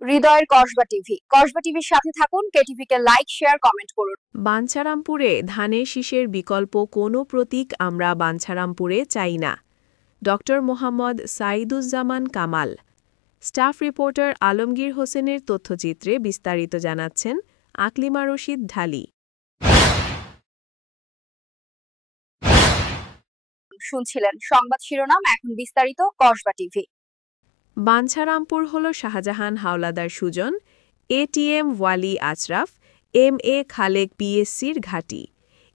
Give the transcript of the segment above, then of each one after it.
হৃদয়ের কসবা টিভির সাথে থাকুন। কেটিভি কে লাইক, শেয়ার, কমেন্ট করুন। বাঞ্ছারামপুরে ধানের শীষের বিকল্প কোনো প্রতীক আমরা বাঞ্ছারামপুরে চাই না। Doctor Mohammad Saiduzzaman Kamal. Staff reporter Alamgir হোসেনের তথ্যচিত্রে বিস্তারিত জানাচ্ছেন আকলিমা রশিদ ঢালি। শুনছিলেন সংবাদ শিরোনাম, এখন বিস্তারিত। কসবা টিভি। বাঞ্ছারামপুর হল শাহজাহান হাওলাদার সুজন, এটিএম ওয়ালি আশরাফ, এমএ খালেক পিএসসির ঘাঁটি।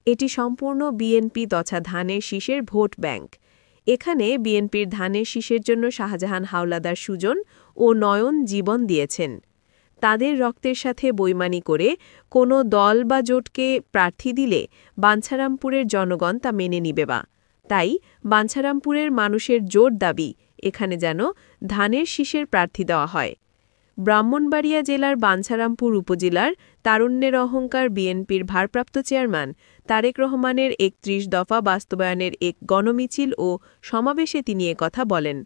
এটি সম্পূর্ণ বিএনপি তথা ধানের শীষের ভোট ব্যাংক। এখানে বিএনপির ধানের শীষের জন্য শাহজাহান হাওলাদার সুজন ও নয়ন জীবন দিয়েছেন। তাদের রক্তের সাথে বৈমানি করে কোনো দল বা জোটকে প্রার্থী দিলে বাঞ্ছারামপুরের জনগণ তা মেনে নিবে না। তাই বাঞ্ছারামপুরের মানুষের জোর দাবি এখানে যেন ধানের শীষের প্রার্থী দেওয়া হয়। ব্রাহ্মণবাড়িয়া জেলার বাঞ্ছারামপুর উপজেলার তারুণ্যের অহংকার বিএনপির ভারপ্রাপ্ত চেয়ারম্যান তারেক রহমানের ৩১ দফা বাস্তবায়নের এক গণমিছিল ও সমাবেশে তিনি একথা বলেন।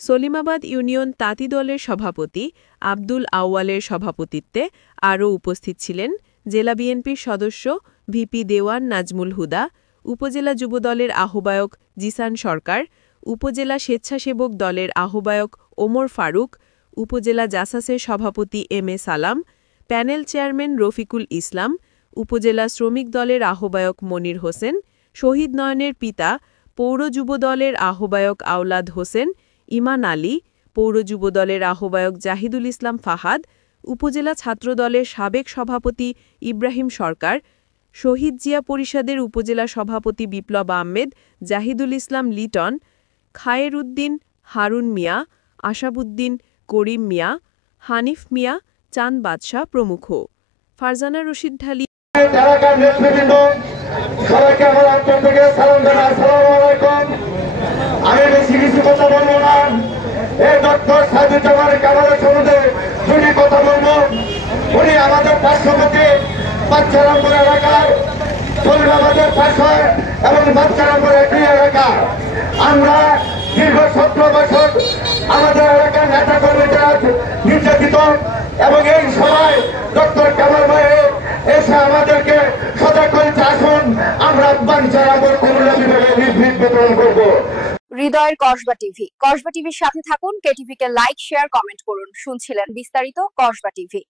সলিমাবাদ ইউনিয়ন তাঁতি দলের সভাপতি আব্দুল আউয়ালের সভাপতিত্বে আরও উপস্থিত ছিলেন জেলা বিএনপির সদস্য ভিপি দেওয়ান নাজমুল হুদা, উপজেলা যুবদলের আহ্বায়ক জিসান সরকার, উপজেলা স্বেচ্ছাসেবক দলের আহ্বায়ক ওমর ফারুক, উপজেলা জাসাসের সভাপতি এম.এ. সালাম, প্যানেল চেয়ারম্যান রফিকুল ইসলাম, উপজেলা শ্রমিক দলের আহ্বায়ক মনির হোসেন, শহীদ নয়নের পিতা পৌর যুবদলের আহ্বায়ক আওলাদ হোসেন, ইমান আলী, পৌর যুবদলের আহ্বায়ক জাহিদুল ইসলাম ফাহাদ, উপজেলা ছাত্রদলের সাবেক সভাপতি ইব্রাহিম সরকার, শহীদ জিয়া পরিষদের উপজেলা সভাপতি বিপ্লব আহমেদ, জাহিদুল ইসলাম লিটন, খায়ের উদ্দিন, হারুন মিয়া, আশাবুদ্দিন, করিম মিয়া, হানিফ মিয়া, চাঁদ বাদশাহ প্রমুখ। ফারজানা রশিদ ঢালি। আমি বেশি কিছু কথা বলবো না। এই ডক্টর সাইদুজ্জামান কামালের সম্বন্ধে দুটি কথা বলবো। উনি আমাদের পার্শ্ববর্তী বাঞ্ছারামপুর এলাকার সলিমাবাদের পাশে এবং বাঞ্ছারামপুর একই এলাকা। আমরা দীর্ঘ 17 বছর আমাদের এলাকার নেতা কর্মীরা নির্যাতিত এবং এই সময় ডক্টর কামাল ভাই এসে আমাদেরকে সজাগ করেছে, আসুন আমরা বাঞ্ছারামপুর কুমিল্লা বিভাগে নির্ভীক বিতরণ করবো। হৃদয়ের কসবা টিভির সাথে থাকুন। কেটিভি কে লাইক, শেয়ার, কমেন্ট করুন। শুনছিলেন বিস্তারিত কসবা টিভি।